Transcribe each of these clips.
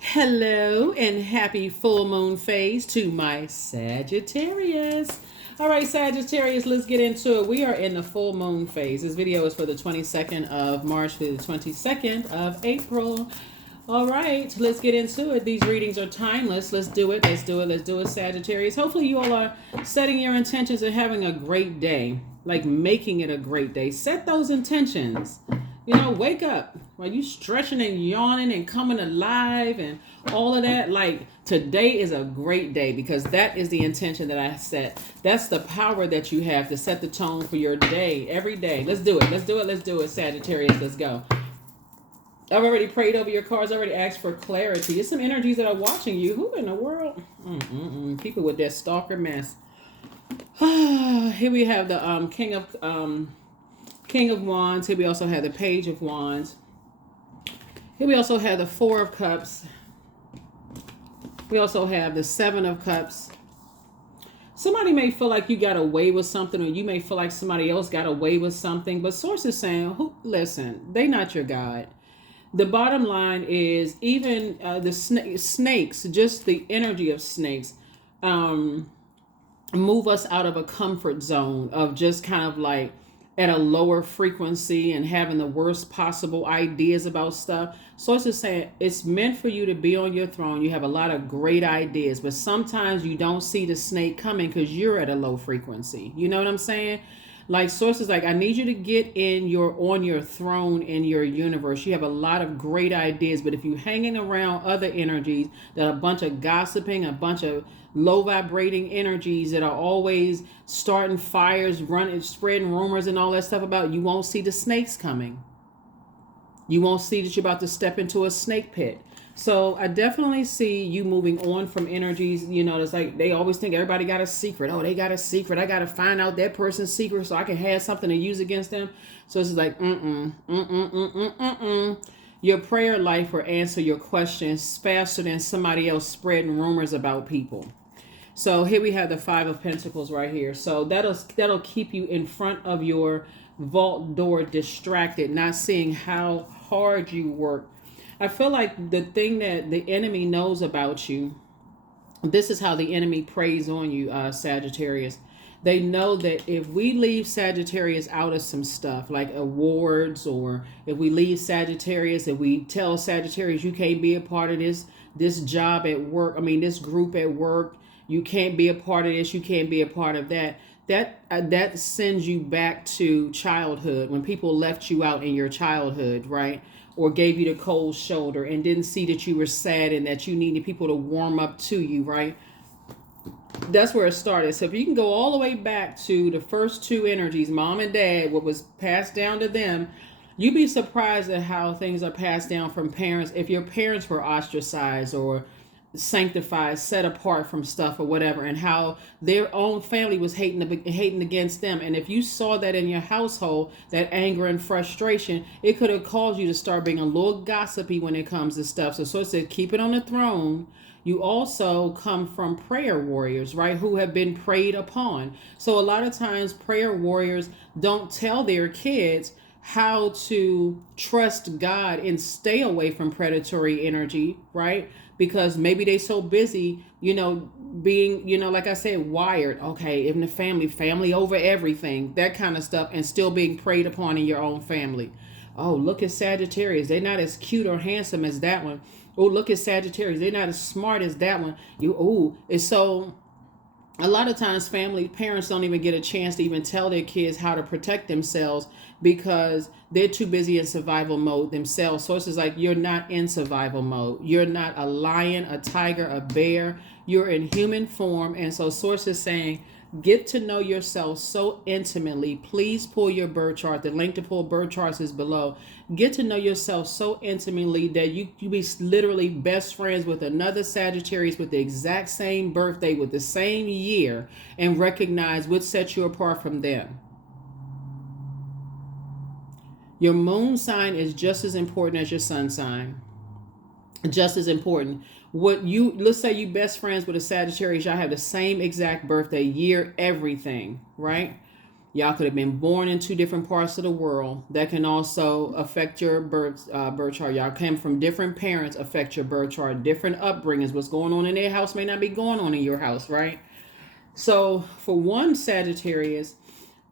Hello and happy full moon phase to my Sagittarius. All right, Sagittarius, let's get into it. We are in the full moon phase. This video is for the 22nd of March through the 22nd of April. All right, let's get into it. These readings are timeless. Let's do it. Let's do it. Let's do it, Sagittarius. Hopefully, you all are setting your intentions and having a great day, like making it a great day. Set those intentions. Wake up while you stretching and yawning and coming alive and all of that. Like, today is a great day because that is the intention that I set. That's the power that you have to set the tone for your day every day. Let's do it. Let's do it. Let's do it, Sagittarius. Let's go. I've already prayed over your cards. I already asked for clarity. There's some energies that are watching you. Who in the world? People with that stalker mess. Here we have the King of Wands. Here we also have the Page of Wands. Here we also have the Four of Cups. We also have the Seven of Cups. Somebody may feel like you got away with something, or you may feel like somebody else got away with something. But Source is saying, listen, they not your God. The bottom line is even the snakes, just the energy of snakes, move us out of a comfort zone of just kind of like at a lower frequency and having the worst possible ideas about stuff. So it's just saying it's meant for you to be on your throne. You have a lot of great ideas, but sometimes you don't see the snake coming because you're at a low frequency. You know what I'm saying? Like, Sources like, I need you to get on your throne in your universe. You have a lot of great ideas, but if you're hanging around other energies that are a bunch of gossiping, a bunch of low vibrating energies that are always starting fires, spreading rumors and all that stuff about you, won't see the snakes coming. You won't see that you're about to step into a snake pit. So I definitely see you moving on from energies. It's like they always think everybody got a secret. Oh, they got a secret. I got to find out that person's secret so I can have something to use against them. So it's like, Your prayer life will answer your questions faster than somebody else spreading rumors about people. So here we have the Five of Pentacles right here. So that'll keep you in front of your vault door distracted, not seeing how hard you work. I feel like the thing that the enemy knows about you, this is how the enemy preys on you, Sagittarius. They know that if we leave Sagittarius out of some stuff like awards, or if we leave Sagittarius, if we tell Sagittarius you can't be a part of this job at work, this group at work, you can't be a part of this, you can't be a part of that. That sends you back to childhood, when people left you out in your childhood, right? Or gave you the cold shoulder and didn't see that you were sad and that you needed people to warm up to you, right? That's where it started. So if you can go all the way back to the first two energies, mom and dad, what was passed down to them, you'd be surprised at how things are passed down from parents. If your parents were ostracized or sanctified, set apart from stuff or whatever, and how their own family was hating against them. And if you saw that in your household, that anger and frustration, it could have caused you to start being a little gossipy when it comes to stuff. So it said, keep it on the throne. You also come from prayer warriors, right, who have been preyed upon. So a lot of times prayer warriors don't tell their kids how to trust God and stay away from predatory energy, right? Because maybe they so busy, being, like I said, wired. Okay, in the family over everything, that kind of stuff, and still being preyed upon in your own family. Oh, look at Sagittarius. They're not as cute or handsome as that one. Oh, look at Sagittarius. They're not as smart as that one. It's so... A lot of times parents don't even get a chance to even tell their kids how to protect themselves because they're too busy in survival mode themselves. So it's just like, you're not in survival mode. You're not a lion, a tiger, a bear. You're in human form. And so Source is saying, get to know yourself so intimately. Please pull your birth chart. The link to pull birth charts is below. Get to know yourself so intimately that you be literally best friends with another Sagittarius with the exact same birthday, with the same year, and recognize what sets you apart from them. Your moon sign is just as important as your sun sign. Just as important. Let's say you best friends with a Sagittarius, y'all have the same exact birthday, year, everything, right? Y'all could have been born in two different parts of the world. That can also affect your birth chart. Y'all came from different parents, affect your birth chart. Different upbringings. What's going on in their house may not be going on in your house, right? So for one Sagittarius,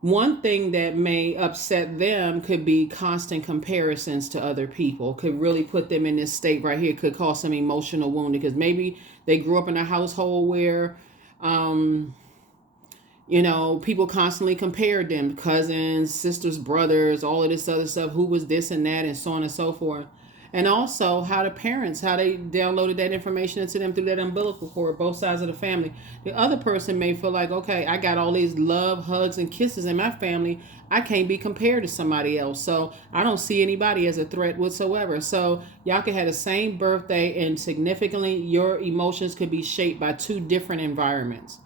one thing that may upset them could be constant comparisons to other people. Could really put them in this state right here. Could cause some emotional wound because maybe they grew up in a household where people constantly compared them, cousins, sisters, brothers, all of this other stuff, who was this and that, and so on and so forth. And also how the parents, how they downloaded that information into them through that umbilical cord, both sides of the family. The other person may feel like, okay, I got all these love, hugs, and kisses in my family. I can't be compared to somebody else. So I don't see anybody as a threat whatsoever. So y'all could have the same birthday, and significantly your emotions could be shaped by two different environments.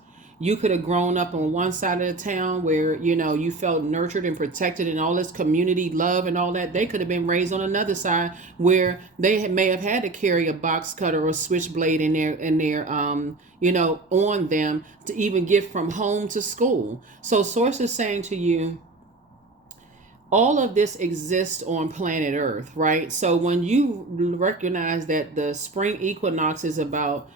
You could have grown up on one side of the town where, you felt nurtured and protected and all this community love and all that. They could have been raised on another side where they may have had to carry a box cutter or switchblade in their on them to even get from home to school. So Source is saying to you, all of this exists on planet Earth, right? So when you recognize that the spring equinox is about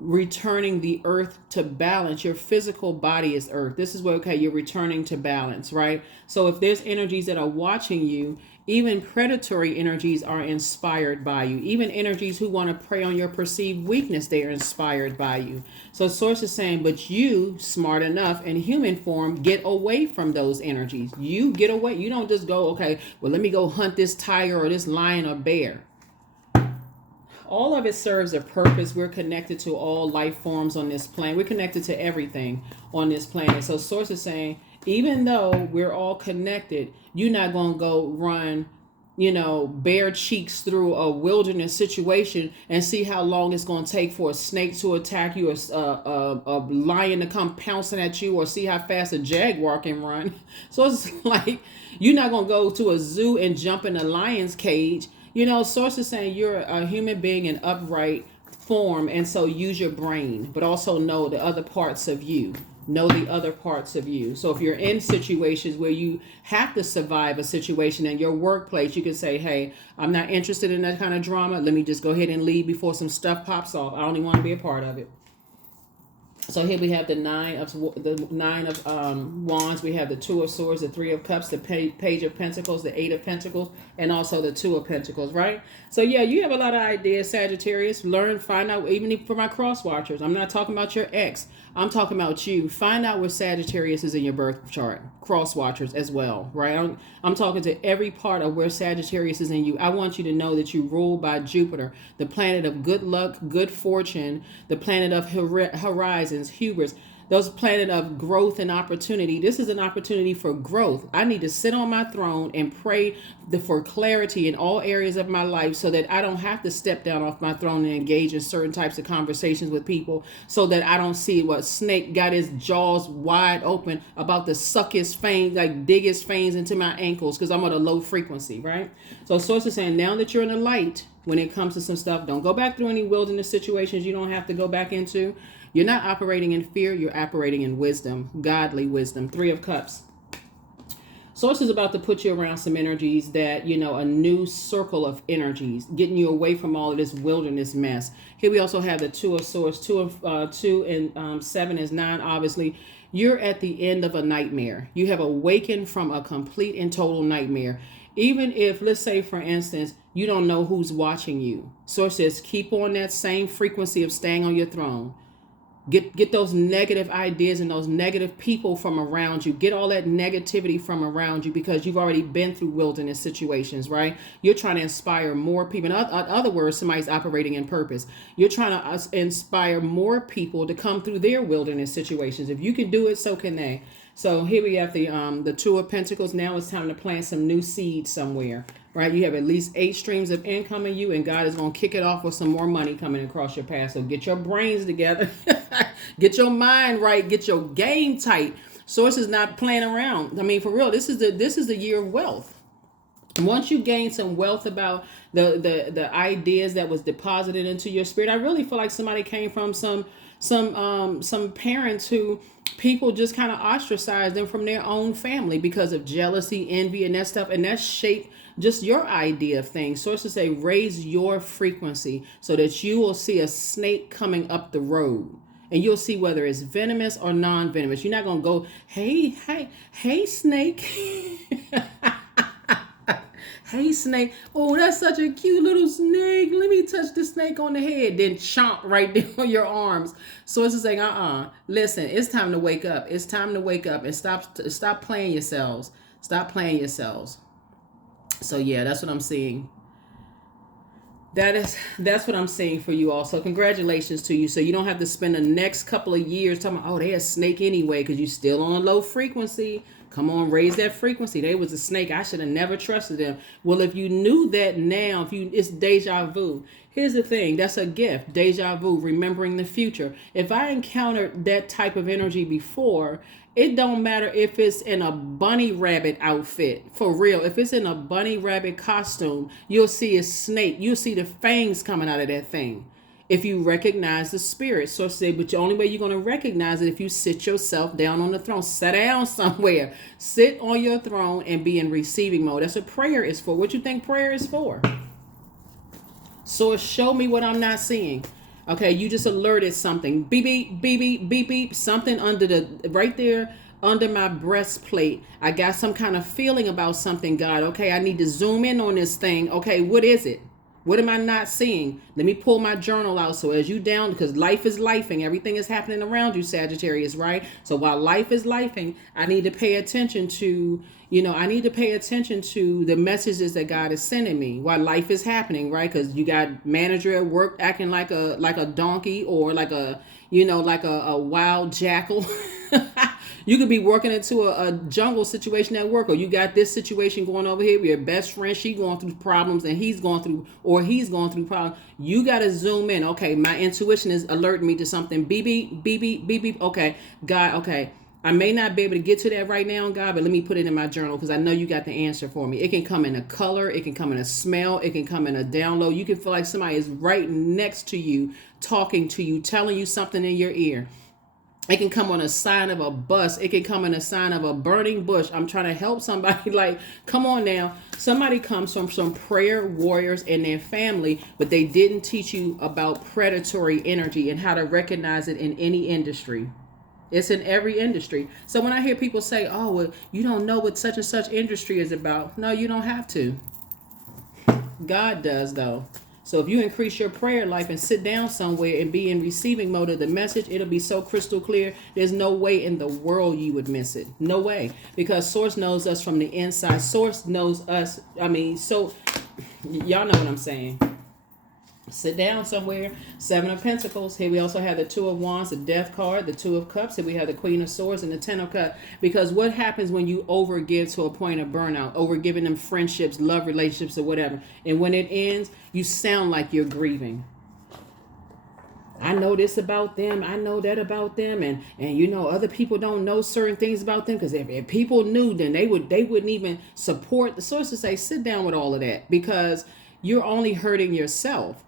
returning the earth to balance, your physical body is earth. This is where, okay, you're returning to balance, right? So if there's energies that are watching you, even predatory energies are inspired by you. Even energies who want to prey on your perceived weakness, they are inspired by you. So Source is saying, but you, smart enough in human form, get away from those energies. You get away. You don't just go, okay, well, let me go hunt this tiger or this lion or bear. All of it serves a purpose. We're connected to all life forms on this planet. We're connected to everything on this planet. So Source is saying, even though we're all connected, you're not going to go run, bare cheeks through a wilderness situation and see how long it's going to take for a snake to attack you, or a lion to come pouncing at you, or see how fast a jaguar can run. So it's like, you're not going to go to a zoo and jump in a lion's cage. Source is saying you're a human being in upright form, and so use your brain, but also know the other parts of you. Know the other parts of you. So if you're in situations where you have to survive a situation in your workplace, you can say, hey, I'm not interested in that kind of drama. Let me just go ahead and leave before some stuff pops off. I don't even want to be a part of it. So here we have the nine of wands. We have the 2 of swords, the 3 of cups, the page of pentacles, the 8 of pentacles, and also the 2 of pentacles, right? So yeah, you have a lot of ideas, Sagittarius. Learn, find out, even for my cross watchers. I'm not talking about your ex. I'm talking about you. Find out where Sagittarius is in your birth chart. Cross watchers as well, right? I'm talking to every part of where Sagittarius is in you. I want you to know that you rule by Jupiter, the planet of good luck, good fortune, the planet of horizons, hubris, those planet of growth and opportunity. This is an opportunity for growth. I need to sit on my throne and pray for clarity in all areas of my life, so that I don't have to step down off my throne and engage in certain types of conversations with people, so that I don't see what snake got his jaws wide open about to suck his fangs, like dig his fangs into my ankles, because I'm at a low frequency, right? So Source is saying, now that you're in the light, when it comes to some stuff, don't go back through any wilderness situations you don't have to go back into. You're not operating in fear. You're operating in wisdom, godly wisdom. 3 of cups. Source is about to put you around some energies that, a new circle of energies, getting you away from all of this wilderness mess. Here we also have the 2 of swords. 2 and 7 is 9, obviously. You're at the end of a nightmare. You have awakened from a complete and total nightmare. Even if, let's say, for instance, you don't know who's watching you. Source says, keep on that same frequency of staying on your throne. Get those negative ideas and those negative people from around you. Get all that negativity from around you, because you've already been through wilderness situations, right? You're trying to inspire more people. In other words, somebody's operating in purpose. You're trying to inspire more people to come through their wilderness situations. If you can do it, so can they. So here we have the 2 of pentacles. Now it's time to plant some new seeds somewhere, right? You have at least 8 streams of income in you, and God is going to kick it off with some more money coming across your path. So get your brains together, get your mind right, get your game tight. Source is not playing around. I mean, for real, this is the year of wealth. Once you gain some wealth about the ideas that was deposited into your spirit, I really feel like somebody came from some parents who people just kind of ostracize them from their own family because of jealousy, envy, and that stuff. And that shape just your idea of things. Sources say raise your frequency so that you will see a snake coming up the road. And you'll see whether it's venomous or non-venomous. You're not going to go, hey, snake. Hey, snake. Oh, that's such a cute little snake. Let me touch the snake on the head. Then chomp right there on your arms. So it's just like, listen, it's time to wake up. It's time to wake up and stop playing yourselves. Stop playing yourselves. So yeah, that's what I'm seeing. That's what I'm seeing for you all. So congratulations to you. So you don't have to spend the next couple of years talking about, oh, they're a snake anyway, because you're still on low frequency. Come on, raise that frequency. They was a snake. I should have never trusted them. Well, if you knew that now, it's deja vu. Here's the thing. That's a gift. Deja vu, remembering the future. If I encountered that type of energy before, it don't matter if it's in a bunny rabbit outfit. For real. If it's in a bunny rabbit costume, you'll see a snake. You'll see the fangs coming out of that thing. If you recognize the spirit. So say, but the only way you're going to recognize it if you sit yourself down on the throne. Sit down somewhere. Sit on your throne and be in receiving mode. That's what prayer is for. What you think prayer is for? So show me what I'm not seeing. Okay, you just alerted something. Beep, beep, beep, beep, beep, beep. Something right there under my breastplate. I got some kind of feeling about something, God. Okay, I need to zoom in on this thing. Okay, what is it? What am I not seeing? Let me pull my journal out. So as you down, because life is lifing, everything is happening around you, Sagittarius, right? So while life is lifing, I need to pay attention to, the messages that God is sending me while life is happening, right? Because you got manager at work acting like a donkey or like a wild jackal. You could be working into a jungle situation at work, or you got this situation going over here with your best friend. She going through problems and he's going through problems. You got to zoom in. Okay, my intuition is alerting me to something. Beep, beep, beep, beep, beep, beep. Okay, God, okay. I may not be able to get to that right now, God, but let me put it in my journal because I know you got the answer for me. It can come in a color. It can come in a smell. It can come in a download. You can feel like somebody is right next to you, talking to you, telling you something in your ear. It can come on a sign of a bus. It can come in a sign of a burning bush. I'm trying to help somebody. Like, come on now. Somebody comes from some prayer warriors in their family, but they didn't teach you about predatory energy and how to recognize it in any industry. It's in every industry. So when I hear people say, oh, well, you don't know what such and such industry is about. No, you don't have to. God does, though. So if you increase your prayer life and sit down somewhere and be in receiving mode of the message, it'll be so crystal clear. There's no way in the world you would miss it. No way. Because Source knows us from the inside. Source knows us. So y'all know what I'm saying. Sit down somewhere. 7 of Pentacles. Here we also have the 2 of Wands, the Death card, the 2 of Cups. Here we have the Queen of Swords and the 10 of Cups. Because what happens when you overgive to a point of burnout, overgiving them friendships, love relationships, or whatever, and when it ends, you sound like you're grieving. I know this about them. I know that about them, and other people don't know certain things about them because if people knew, then they wouldn't even support. The sources say sit down with all of that because you're only hurting yourself.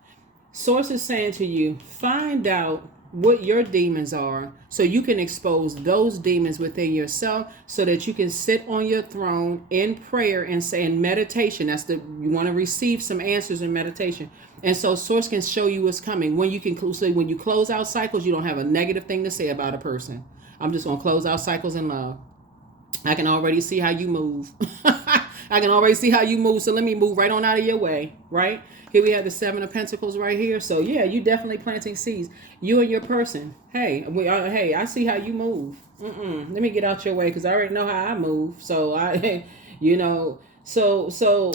Source is saying to you, find out what your demons are so you can expose those demons within yourself so that you can sit on your throne in prayer and say in meditation. You want to receive some answers in meditation. And so Source can show you what's coming. When you close out cycles, you don't have a negative thing to say about a person. I'm just going to close out cycles in love. I can already see how you move. I can already see how you move. So let me move right on out of your way, right? Here we have the 7 of Pentacles right here. So yeah, you definitely planting seeds. You and your person. Hey, I see how you move. Let me get out your way because I already know how I move. So So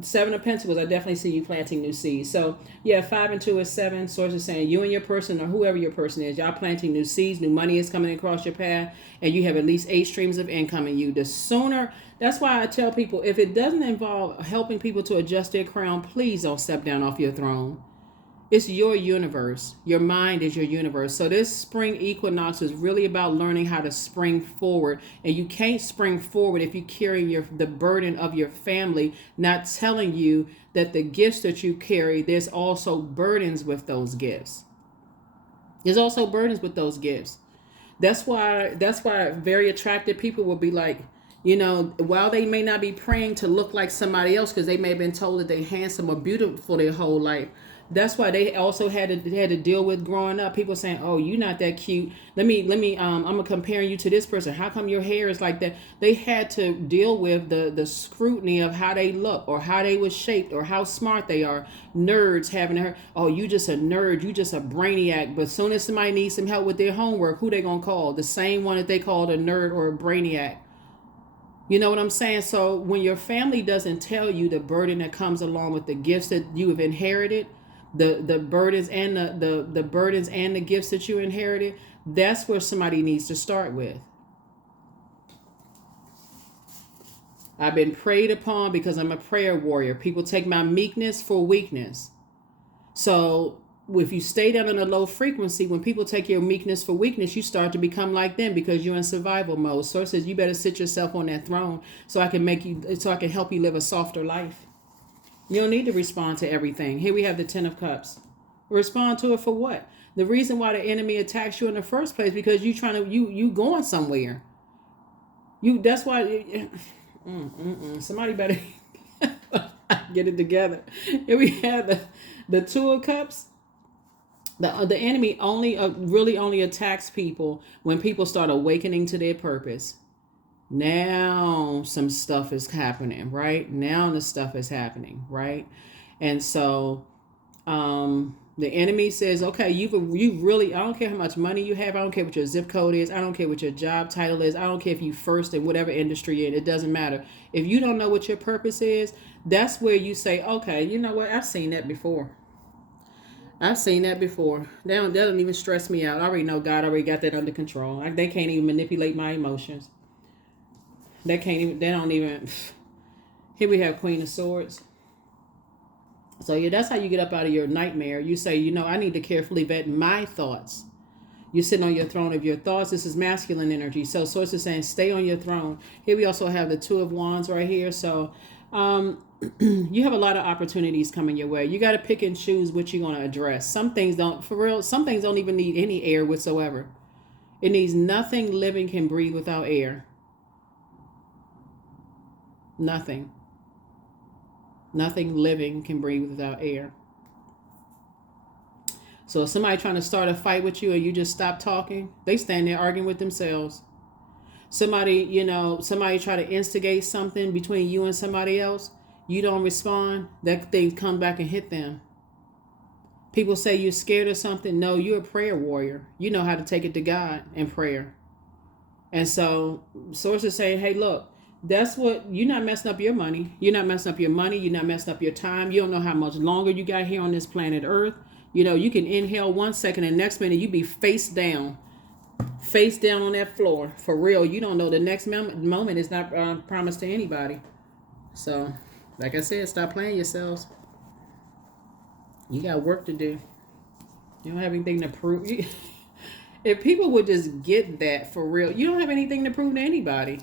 7 of Pentacles, I definitely see you planting new seeds. So yeah, 5 and 2 is 7. Source is saying you and your person or whoever your person is, y'all planting new seeds, new money is coming across your path, and you have at least 8 streams of income in you. The sooner, that's why I tell people, if it doesn't involve helping people to adjust their crown, please don't step down off your throne. It's your universe. Your mind is your universe. So this spring equinox is really about learning how to spring forward. And you can't spring forward if you're carrying the burden of your family, not telling you that the gifts that you carry, there's also burdens with those gifts. There's also burdens with those gifts. That's why very attractive people will be like, you know, while they may not be praying to look like somebody else because they may have been told that they're handsome or beautiful their whole life. That's why they also had to deal with growing up. People saying, "Oh, you're not that cute. Let me. I'm comparing you to this person. How come your hair is like that?" They had to deal with the scrutiny of how they look or how they was shaped or how smart they are. Nerds having her, "Oh, you just a nerd. You just a brainiac." But as soon as somebody needs some help with their homework, who they gonna call? The same one that they called a nerd or a brainiac. You know what I'm saying? So when your family doesn't tell you the burden that comes along with the gifts that you have inherited, the burdens and the burdens and the gifts that you inherited, that's where somebody needs to start with. I've been preyed upon because I'm a prayer warrior. People take my meekness for weakness. So if you stay down in a low frequency, when people take your meekness for weakness, you start to become like them because you're in survival mode. So it says you better sit yourself on that throne so I can help you live a softer life. You don't need to respond to everything. Here we have the Ten of Cups. Respond to it for what? The reason why the enemy attacks you in the first place because you going somewhere. That's why somebody better get it together. Here we have the Two of Cups. The enemy really only attacks people when people start awakening to their purpose. Now some stuff is happening, right? Now the stuff is happening, right? And so the enemy says, okay, you really, I don't care how much money you have. I don't care what your zip code is. I don't care what your job title is. I don't care if you first in whatever industry you're in. It doesn't matter. If you don't know what your purpose is, that's where you say, okay, you know what? I've seen that before. I've seen that before. That doesn't even stress me out. I already know God already got that under control. They can't even manipulate my emotions. They don't even. Here we have Queen of Swords. So yeah, that's how you get up out of your nightmare. You say, you know, I need to carefully vet my thoughts. You're sitting on your throne of your thoughts. This is masculine energy. So Source is saying, stay on your throne. Here we also have the Two of Wands right here. So you have a lot of opportunities coming your way. You got to pick and choose what you're going to address. Some things don't, for real, some things don't even need any air whatsoever. It needs nothing living can breathe without air. Nothing living can breathe without air. So if somebody trying to start a fight with you and you just stop talking, they stand there arguing with themselves. Somebody try to instigate something between you and somebody else, you don't respond, that thing come back and hit them. People say you're scared of something. No, you're a prayer warrior. You know how to take it to God in prayer. And so sources say, hey, look, that's what, you're not messing up your money. You're not messing up your money. You're not messing up your time. You don't know how much longer you got here on this planet Earth. You know, you can inhale 1 second and next minute you be face down on that floor. For real, you don't know the next moment is not promised to anybody. So, like I said, stop playing yourselves. You got work to do. You don't have anything to prove. If people would just get that for real, you don't have anything to prove to anybody.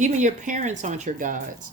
Even your parents aren't your gods.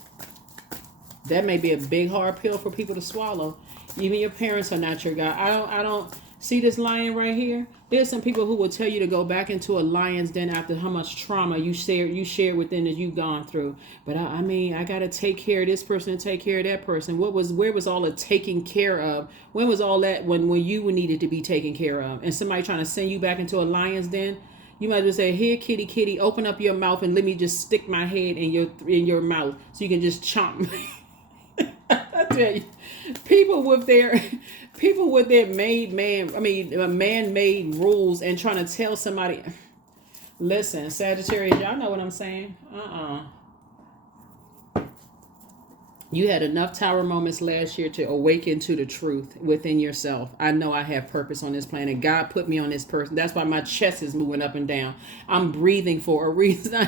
That may be a big hard pill for people to swallow. Even your parents are not your God. I don't see this lion right here. There's some people who will tell you to go back into a lion's den after how much trauma you shared within that you've gone through. But I mean, I gotta take care of this person and take care of that person. Where was all the taking care of? When was all that when you needed to be taken care of? And somebody trying to send you back into a lion's den? You might as well say, here, kitty, kitty, open up your mouth and let me just stick my head in your mouth so you can just chomp. I tell you, people with their man-made rules and trying to tell somebody, listen, Sagittarius, y'all know what I'm saying? You had enough tower moments last year to awaken to the truth within yourself. I know I have purpose on this planet. God put me on this person. That's why my chest is moving up and down. I'm breathing for a reason.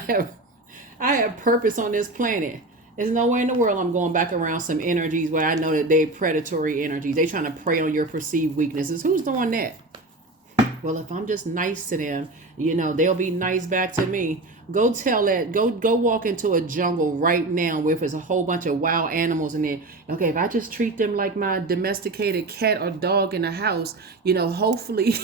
I have purpose on this planet. There's nowhere in the world I'm going back around some energies where I know that they're predatory energies. They trying to prey on your perceived weaknesses. Who's doing that? Well, if I'm just nice to them, they'll be nice back to me. Go tell that. Go walk into a jungle right now where there's a whole bunch of wild animals in there. Okay, if I just treat them like my domesticated cat or dog in the house, hopefully.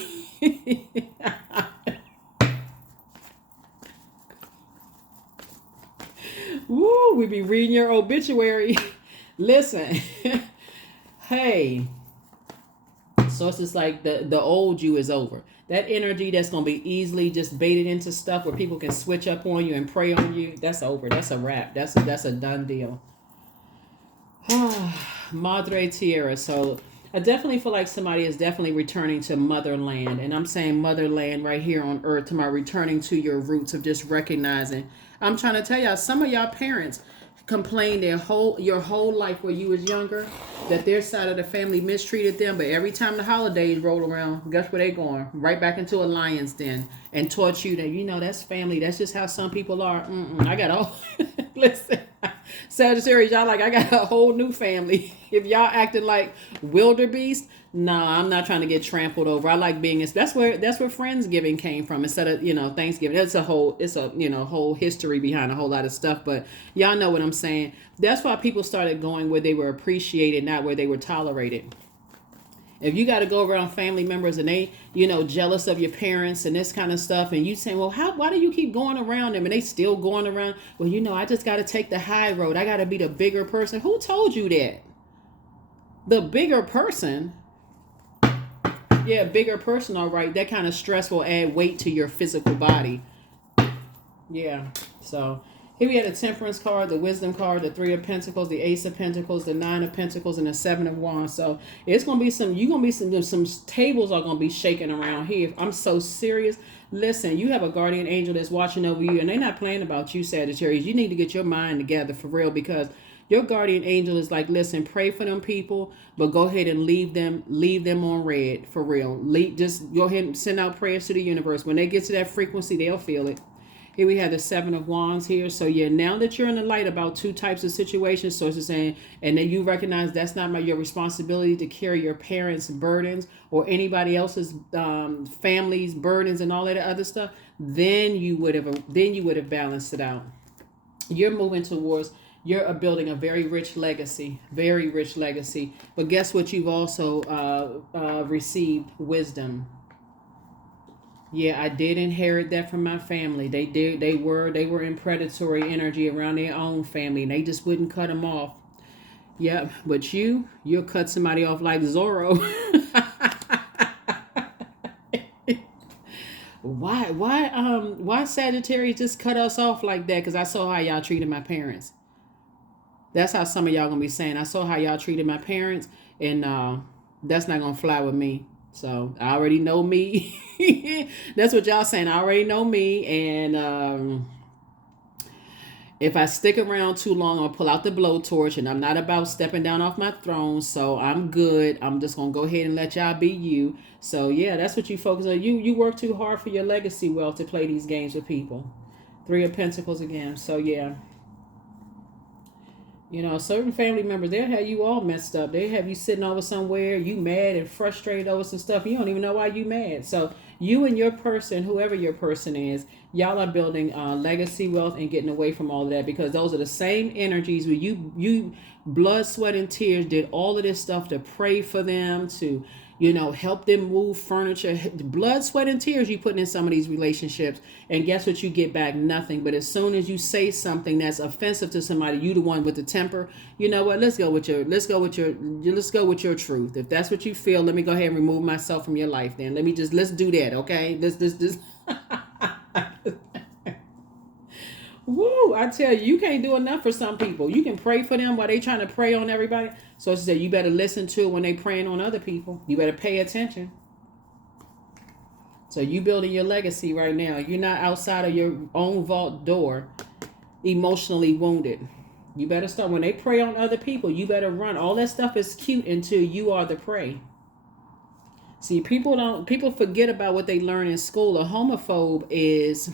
Woo, we be reading your obituary. Listen. Hey. So it's just like the old you is over. That energy that's going to be easily just baited into stuff where people can switch up on you and prey on you, that's over. That's a wrap. That's a done deal. Madre Tierra. So I definitely feel like somebody is definitely returning to motherland. And I'm saying motherland right here on earth, to my returning to your roots of just recognizing. I'm trying to tell y'all, some of y'all parents complained your whole life when you was younger that their side of the family mistreated them, but every time the holidays roll around, guess where they going? Right back into a lion's den, and taught you that that's family. That's just how some people are. I got all listen, Sagittarius, y'all I got a whole new family. If y'all acting like wildebeest, nah, I'm not trying to get trampled over. I like being that's where Friendsgiving came from instead of Thanksgiving. It's a whole whole history behind a whole lot of stuff, but y'all know what I'm saying. That's why people started going where they were appreciated, not where they were tolerated. If you got to go around family members and they, jealous of your parents and this kind of stuff, and you saying, well, why do you keep going around them? And they still going around. Well, I just got to take the high road. I got to be the bigger person. Who told you that? The bigger person. Yeah, bigger person, all right. That kind of stress will add weight to your physical body. Yeah, so here we had a Temperance card, the Wisdom card, the Three of Pentacles, the Ace of Pentacles, the Nine of Pentacles, and the Seven of Wands. So it's going to be some tables are going to be shaking around here. I'm so serious. Listen, you have a guardian angel that's watching over you, and they're not playing about you, Sagittarius. You need to get your mind together for real, because your guardian angel is like, listen, pray for them people, but go ahead and leave them on red for real. Just go ahead and send out prayers to the universe. When they get to that frequency, they'll feel it. Here we have the Seven of Wands here. So yeah, now that you're in the light about two types of situations, so it's saying, and then you recognize that's not your responsibility to carry your parents' burdens or anybody else's family's burdens and all that other stuff, then you would have balanced it out. You're moving towards. You're building a very rich legacy. But guess what? You've also received wisdom. Yeah, I did inherit that from my family. They were in predatory energy around their own family, and they just wouldn't cut them off. Yeah, but you'll cut somebody off like Zorro. Why Sagittarius just cut us off like that? Because I saw how y'all treated my parents. That's how some of y'all gonna be saying, I saw how y'all treated my parents, and that's not gonna fly with me. So I already know me. That's what y'all saying. I already know me, and if I stick around too long, I'll pull out the blowtorch, and I'm not about stepping down off my throne, so I'm good. I'm just gonna go ahead and let y'all be you. So yeah, that's what you focus on. You work too hard for your legacy wealth to play these games with people. Three of Pentacles again. So yeah. Certain family members, they'll have you all messed up. They have you sitting over somewhere, you mad and frustrated over some stuff. You don't even know why you mad. So you and your person, whoever your person is, y'all are building legacy wealth and getting away from all of that, because those are the same energies where you blood, sweat, and tears did all of this stuff to pray for them, to help them move furniture. Blood, sweat, and tears you putting in some of these relationships, and guess what? You get back nothing. But as soon as you say something that's offensive to somebody, you the one with the temper. You know what? Let's go with your truth. If that's what you feel, let me go ahead and remove myself from your life. Then let's do that, okay? This. Woo! I tell you can't do enough for some people. You can pray for them while they trying to pray on everybody. So she said, you better listen to it when they praying on other people. You better pay attention. So you building your legacy right now. You're not outside of your own vault door, emotionally wounded. You better start. When they prey on other people, you better run. All that stuff is cute until you are the prey. See, people forget about what they learn in school. A homophobe is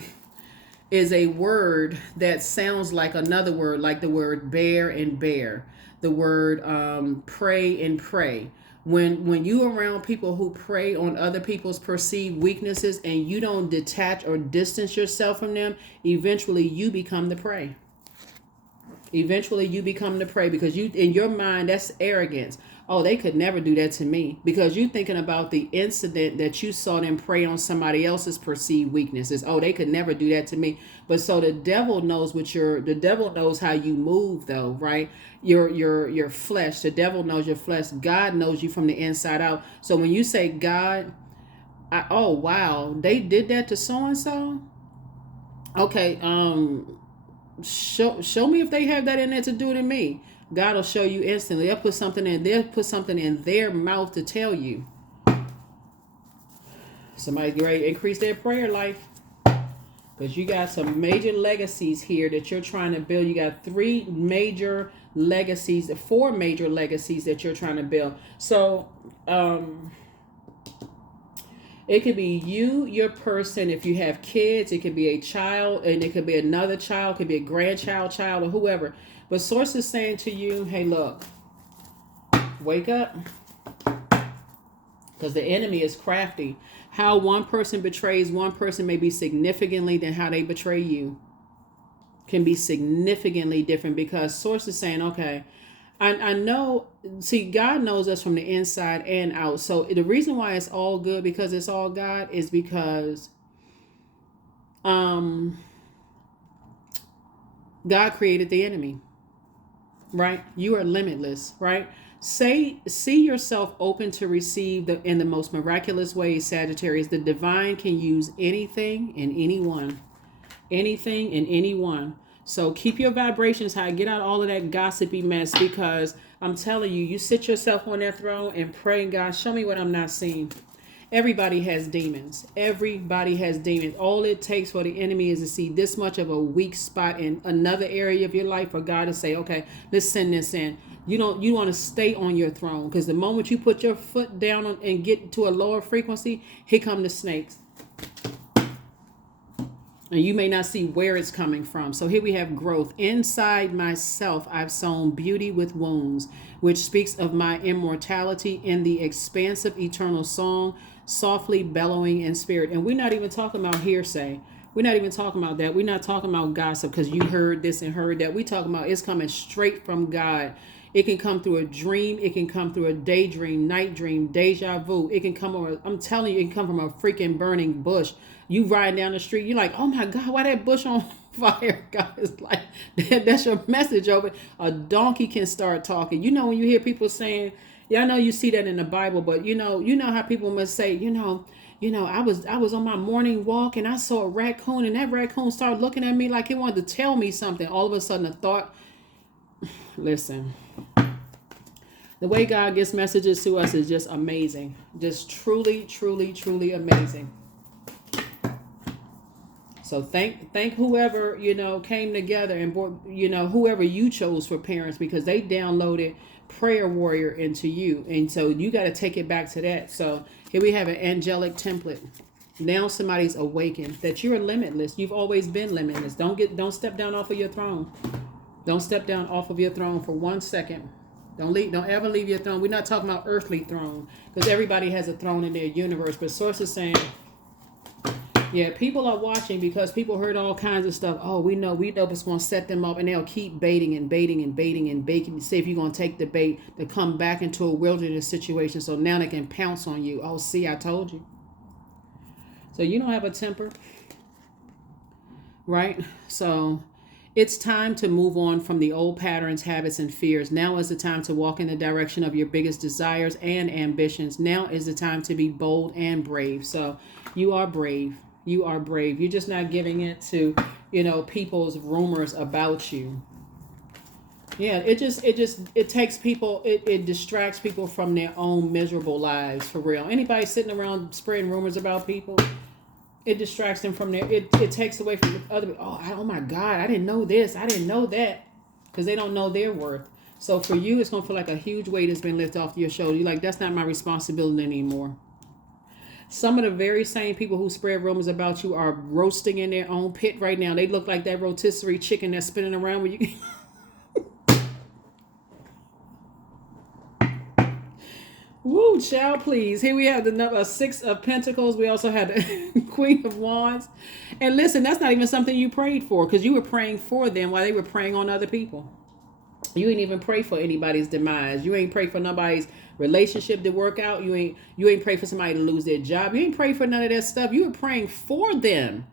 a word that sounds like another word, like the word bear and bear, the word pray and pray. When you around people who prey on other people's perceived weaknesses and you don't detach or distance yourself from them, eventually you become the prey. Eventually you become the prey because you, in your mind, that's arrogance. Oh, they could never do that to me, because you're thinking about the incident that you saw them prey on somebody else's perceived weaknesses. Oh, they could never do that to me. But so the devil knows the devil knows how you move though, right? Your flesh. The devil knows your flesh. God knows you from the inside out. So when you say God, oh wow, they did that to so and so. Okay, show me if they have that in there to do to me. God will show you instantly. They'll put something in their mouth to tell you. Somebody's ready to increase their prayer life, because you got some major legacies here that you're trying to build. You got 4 major legacies that you're trying to build. So it could be you, your person. If you have kids, it could be a child, and it could be another child, it could be a grandchild, child, or whoever. But source is saying to you, hey, look, wake up. Because the enemy is crafty. How one person betrays one person may be significantly than how they betray you. Can be significantly different, because source is saying, okay, I know, see, God knows us from the inside and out. So the reason why it's all good, because it's all God, is because God created the enemy, right? You are limitless, right? See yourself open to receive in the most miraculous ways, Sagittarius. The divine can use anything and anyone. Anything and anyone. So keep your vibrations high. Get out all of that gossipy mess, because I'm telling you, you sit yourself on that throne and pray, God, show me what I'm not seeing. Everybody has demons. Everybody has demons. All it takes for the enemy is to see this much of a weak spot in another area of your life for God to say, okay, let's send this in. You want to stay on your throne, because the moment you put your foot down and get to a lower frequency, here come the snakes. And you may not see where it's coming from. So here we have growth. Inside myself, I've sown beauty with wounds, which speaks of my immortality in the expansive eternal song, softly bellowing in spirit. And we're not even talking about hearsay. We're not even talking about that. We're not talking about gossip because you heard this and heard that. We're talking about it's coming straight from God. It can come through a dream. It can come through a daydream, night dream, deja vu. It can come over. I'm telling you, it can come from a freaking burning bush. You riding down the street, you're like, oh my God, why that bush on fire? God is like, that's your message over. A donkey can start talking. You know, when you hear people saying, yeah, I know you see that in the Bible, but you know how people must say, I was on my morning walk and I saw a raccoon, and that raccoon started looking at me like it wanted to tell me something. All of a sudden a thought, listen, the way God gets messages to us is just amazing. Just truly, truly, truly amazing. So thank whoever, came together and, whoever you chose for parents, because they downloaded Prayer Warrior into you. And so you got to take it back to that. So here we have an angelic template. Now somebody's awakened that you're limitless. You've always been limitless. Don't step down off of your throne. Don't step down off of your throne for 1 second. Don't ever leave your throne. We're not talking about earthly throne, because everybody has a throne in their universe. But source is saying, yeah, people are watching because people heard all kinds of stuff. Oh, we know it's going to set them up, and they'll keep baiting and baiting and baiting and baiting. See if you're going to take the bait to come back into a wilderness situation, so now they can pounce on you. Oh, see, I told you. So you don't have a temper, right? So it's time to move on from the old patterns, habits, and fears. Now is the time to walk in the direction of your biggest desires and ambitions. Now is the time to be bold and brave. So you are brave. You are brave. You're just not giving it to, people's rumors about you. Yeah, it takes people, it distracts people from their own miserable lives, for real. Anybody sitting around spreading rumors about people, it distracts them from it takes away from the other. Oh my God, I didn't know this. I didn't know that. Because they don't know their worth. So for you, it's going to feel like a huge weight has been lifted off your shoulder. You're like, that's not my responsibility anymore. Some of the very same people who spread rumors about you are roasting in their own pit right now. They look like that rotisserie chicken that's spinning around with you. Woo, child, please. Here we have the number Six of Pentacles. We also had the Queen of Wands. And listen, that's not even something you prayed for, because you were praying for them while they were praying on other people. You ain't even pray for anybody's demise. You ain't pray for nobody's relationship to work out. You ain't pray for somebody to lose their job. You ain't pray for none of that stuff. You were praying for them.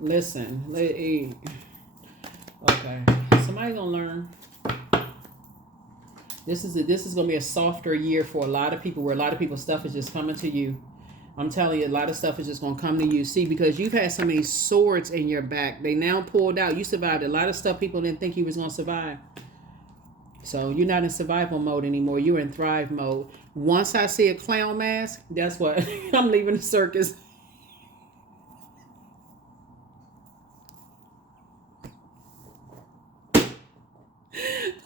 Listen, okay. Somebody's gonna learn. This is gonna be a softer year for a lot of people, where a lot of people's stuff is just coming to you. I'm telling you, a lot of stuff is just going to come to you. See, because you've had so many swords in your back. They now pulled out. You survived a lot of stuff people didn't think you was going to survive. So you're not in survival mode anymore. You're in thrive mode. Once I see a clown mask, that's what. I'm leaving the circus.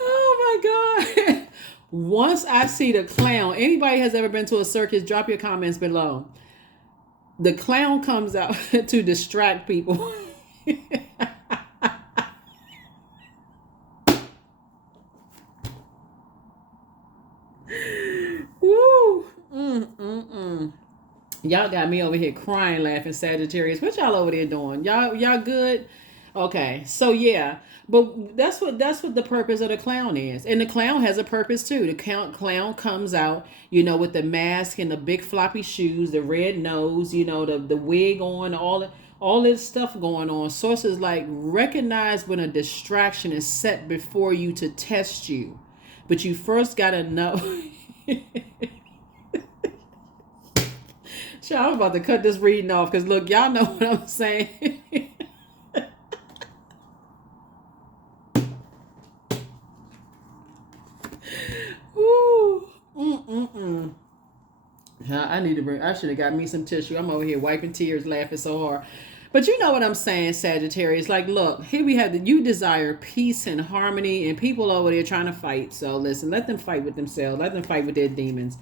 Oh, my God. Once I see the clown, anybody has ever been to a circus, drop your comments below. The clown comes out to distract people. Woo. Y'all got me over here crying, laughing, Sagittarius. What y'all over there doing? Y'all good? Okay, so yeah, but that's what the purpose of the clown is, and the clown has a purpose too. The clown comes out, with the mask and the big floppy shoes, the red nose, the wig on, all this stuff going on. Sources like recognize when a distraction is set before you to test you, but you first gotta know. I'm about to cut this reading off because look, y'all know what I'm saying. I should have got me some tissue. I'm over here wiping tears, laughing so hard. But you know what I'm saying, Sagittarius. Like, look, here we have you desire peace and harmony, and people over there trying to fight. So listen, let them fight with themselves. Let them fight with their demons.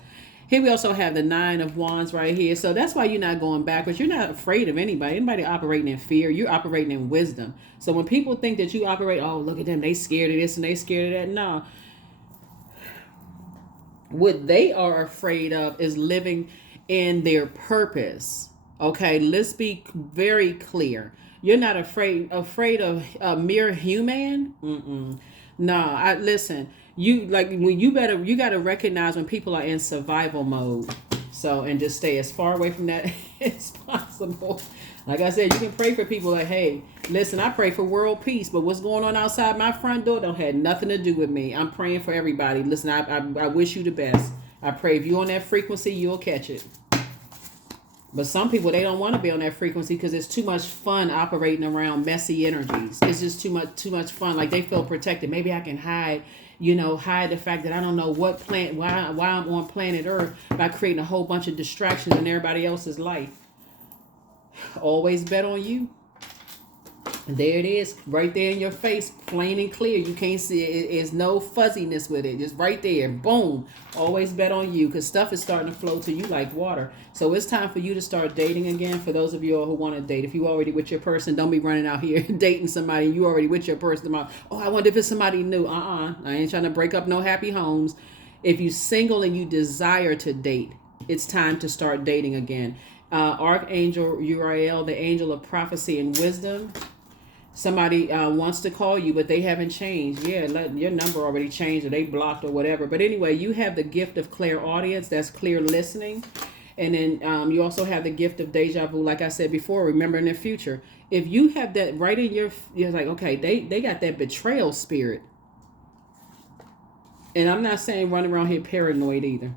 Here we also have the Nine of Wands right here. So that's why you're not going backwards. You're not afraid of anybody. Anybody operating in fear. You're operating in wisdom. So when people think that you operate, oh, look at them, they scared of this and they scared of that. No. What they are afraid of is living in their purpose. Okay, let's be very clear. You're not afraid of a mere human. No, listen. You got to recognize when people are in survival mode. So, and just stay as far away from that as possible. Like I said, you can pray for people like, hey, listen, I pray for world peace, but what's going on outside my front door don't have nothing to do with me. I'm praying for everybody. Listen, I wish you the best. I pray if you're on that frequency, you'll catch it. But some people, they don't want to be on that frequency because it's too much fun operating around messy energies. It's just too much fun. Like they feel protected. Maybe I can hide the fact that I don't know why I'm on planet Earth by creating a whole bunch of distractions in everybody else's life. Always bet on you. And there it is, right there in your face, plain and clear. You can't see it. There's no fuzziness with it. Just right there. Boom. Always bet on you, because stuff is starting to flow to you like water. So it's time for you to start dating again. For those of you all who want to date, if you already with your person, don't be running out here dating somebody and you already with your person. Oh, I wonder if it's somebody new. I ain't trying to break up no happy homes. If you single and you desire to date, it's time to start dating again. Archangel Uriel, the angel of prophecy and wisdom. Somebody wants to call you, but they haven't changed. Yeah, your number already changed, or they blocked, or whatever. But anyway, you have the gift of clairaudience. That's clear listening. And then you also have the gift of deja vu. Like I said before, remember in the future. If you have that right in you're like, okay, they got that betrayal spirit. And I'm not saying run around here paranoid either.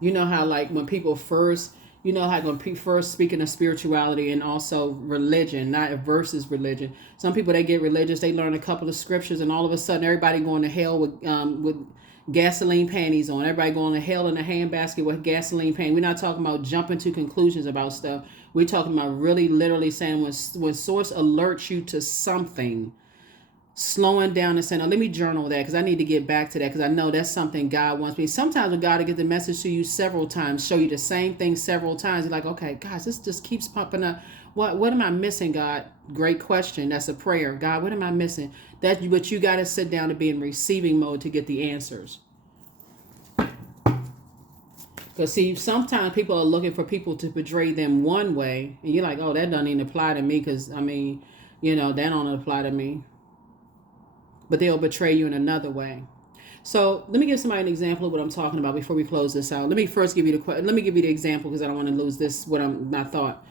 You know how like when people first... You know how when people first speaking of spirituality and also religion, not versus religion. Some people, they get religious, they learn a couple of scriptures, and all of a sudden everybody going to hell with gasoline panties on. Everybody going to hell in a handbasket with gasoline panties. We're not talking about jumping to conclusions about stuff. We're talking about really literally saying when source alerts you to something, slowing down and saying, oh, let me journal that because I need to get back to that because I know that's something God wants me. Sometimes when God will get the message to you several times, show you the same thing several times, you're like, okay, guys, this just keeps popping up. What am I missing, God? Great question. That's a prayer. God, what am I missing? That's what you got to sit down and be in receiving mode to get the answers. Because see, sometimes people are looking for people to portray them one way, and you're like, oh, that doesn't even apply to me, because I mean, that don't apply to me. But they'll betray you in another way. So let me give somebody an example of what I'm talking about before we close this out. Let me first give you the example, because I don't want to lose this. My thought.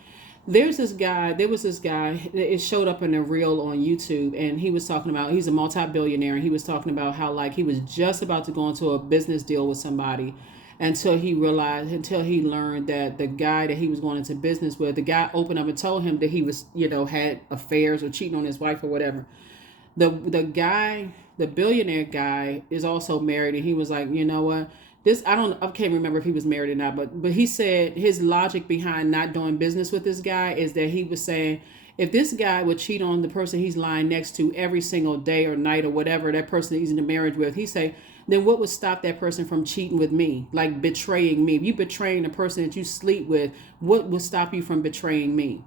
There was this guy. It showed up in a reel on YouTube, and he was talking about, he's a multi-billionaire, and he was talking about how, like, he was just about to go into a business deal with somebody, until he learned that the guy that he was going into business with, the guy opened up and told him that he was, had affairs or cheating on his wife or whatever. The guy, the billionaire guy, is also married, and he was like, you know what? I can't remember if he was married or not, but he said his logic behind not doing business with this guy is that he was saying, if this guy would cheat on the person he's lying next to every single day or night or whatever, that person he's in a marriage with, he say, then what would stop that person from cheating with me, like betraying me? If you betraying the person that you sleep with, what would stop you from betraying me?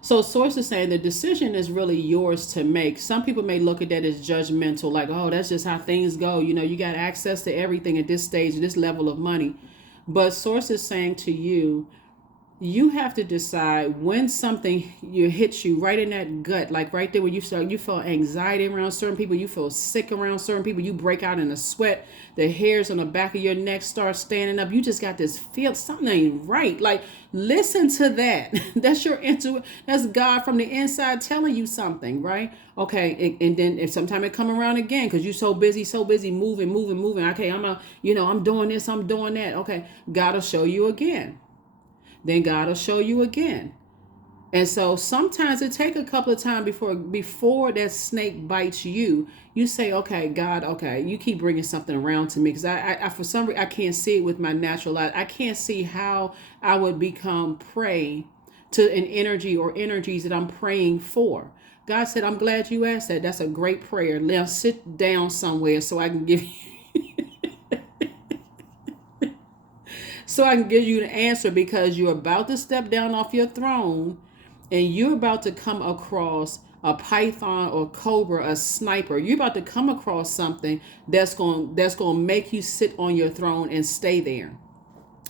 So source is saying the decision is really yours to make. Some people may look at that as judgmental, like, oh, that's just how things go. You got access to everything at this stage, this level of money. But source is saying to you, you have to decide when something hits you right in that gut, like right there when you feel anxiety around certain people, you feel sick around certain people, you break out in a sweat, the hairs on the back of your neck start standing up, you just got this feel something ain't right. Like, listen to that. That's your intuition. That's God from the inside telling you something, right? Okay, and then if sometime it come around again, because you're so busy moving. Okay, I'm doing this, I'm doing that. Okay, God will show you again. Then God will show you again. And so sometimes it take a couple of times before that snake bites you. You say, okay, God, okay, you keep bringing something around to me, because I for some reason I can't see it with my natural eye. I can't see how I would become prey to an energy or energies that I'm praying for. God said, I'm glad you asked that. That's a great prayer. Now sit down somewhere so I can give you the answer, because you're about to step down off your throne, and you're about to come across a python or cobra, a sniper. You're about to come across something that's going to make you sit on your throne and stay there.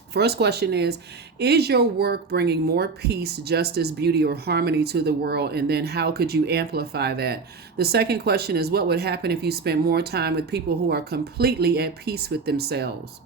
First question is your work bringing more peace, justice, beauty, or harmony to the world? And then how could you amplify that? The second question is, what would happen if you spent more time with people who are completely at peace with themselves?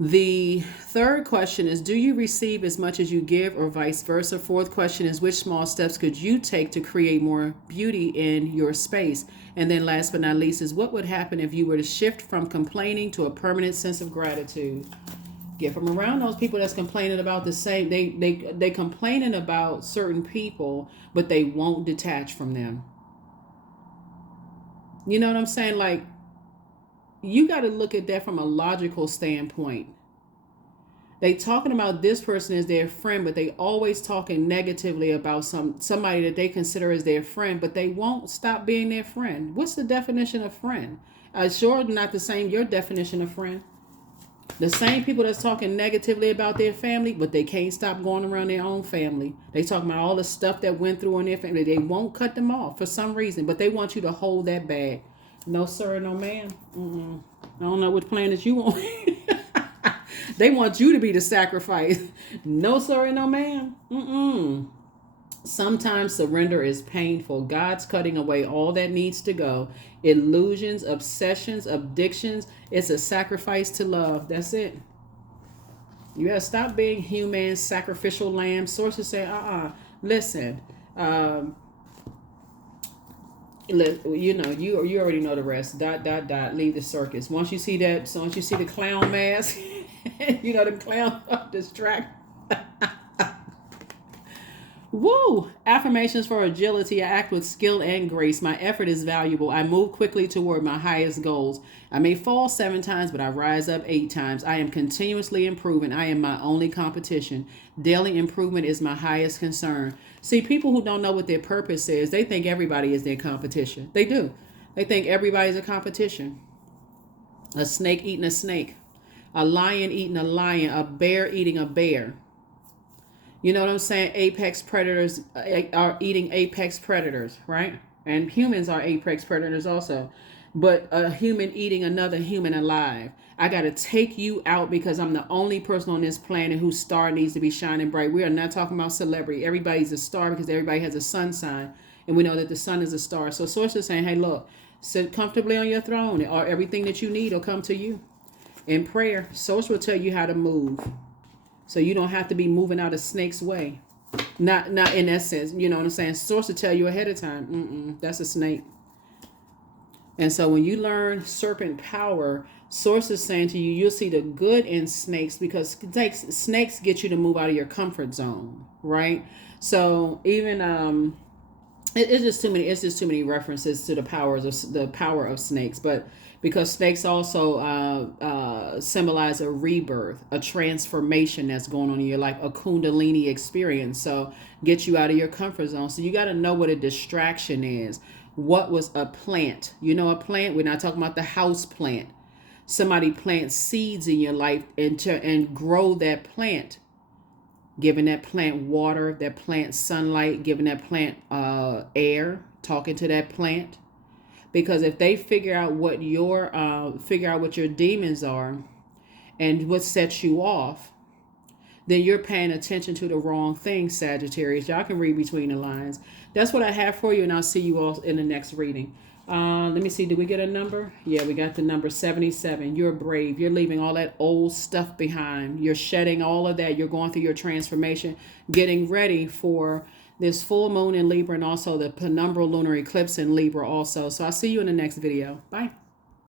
The third question is, do you receive as much as you give, or vice versa? Fourth question is, which small steps could you take to create more beauty in your space? And then last but not least is, what would happen if you were to shift from complaining to a permanent sense of gratitude? Get from around those people that's complaining about the same. They complaining about certain people, but they won't detach from them. You know what I'm saying? Like, you got to look at that from a logical standpoint. They talking about this person as their friend, but they always talking negatively about somebody that they consider as their friend, but they won't stop being their friend. What's the definition of friend? Sure, not the same your definition of friend. The same people that's talking negatively about their family, but they can't stop going around their own family. They talking about all the stuff that went through in their family. They won't cut them off for some reason, but they want you to hold that bag. No sir, no ma'am. I don't know which planet you want. They want you to be the sacrifice. No sir, no ma'am. Sometimes surrender is painful. God's cutting away all that needs to go. Illusions, obsessions, addictions. It's a sacrifice to love. That's it. You gotta stop being human, sacrificial lamb. Sources say, listen. You already know the rest. ... Leave the circus. Once you see the clown mask, the clown distract. Woo! Affirmations for agility. I act with skill and grace. My effort is valuable. I move quickly toward my highest goals. I may fall 7 times, but I rise up 8 times. I am continuously improving. I am my only competition. Daily improvement is my highest concern. See, people who don't know what their purpose is, they think everybody is their competition. They do. They think everybody's a competition. A snake eating a snake. A lion eating a lion, a bear eating a bear. You know what I'm saying? Apex predators are eating apex predators, right? And humans are apex predators also. But a human eating another human alive. I got to take you out because I'm the only person on this planet whose star needs to be shining bright. We are not talking about celebrity. Everybody's a star because everybody has a sun sign. And we know that the sun is a star. So Source is saying, hey, look, sit comfortably on your throne, or everything that you need will come to you. In prayer, Source will tell you how to move. So you don't have to be moving out of snake's way. Not in that sense. You know what I'm saying? Source will tell you ahead of time. That's a snake. And so when you learn serpent power, Source is saying to you, you'll see the good in snakes, because snakes get you to move out of your comfort zone, right? So even it's just too many references to the power of snakes. But because snakes also symbolize a rebirth, a transformation that's going on in your life, a kundalini experience. So get you out of your comfort zone. So you got to know what a distraction is. What was a plant? You know, a plant, we're not talking about the house plant. Somebody plants seeds in your life and grow that plant, giving that plant water, that plant sunlight, giving that plant air, talking to that plant. Because if they figure out what your demons are and what sets you off, then you're paying attention to the wrong thing, Sagittarius. Y'all can read between the lines. That's what I have for you, and I'll see you all in the next reading. Let me see. Did we get a number? Yeah, we got the number 77. You're brave. You're leaving all that old stuff behind. You're shedding all of that. You're going through your transformation, getting ready for this full moon in Libra and also the penumbral lunar eclipse in Libra also. So I'll see you in the next video. Bye.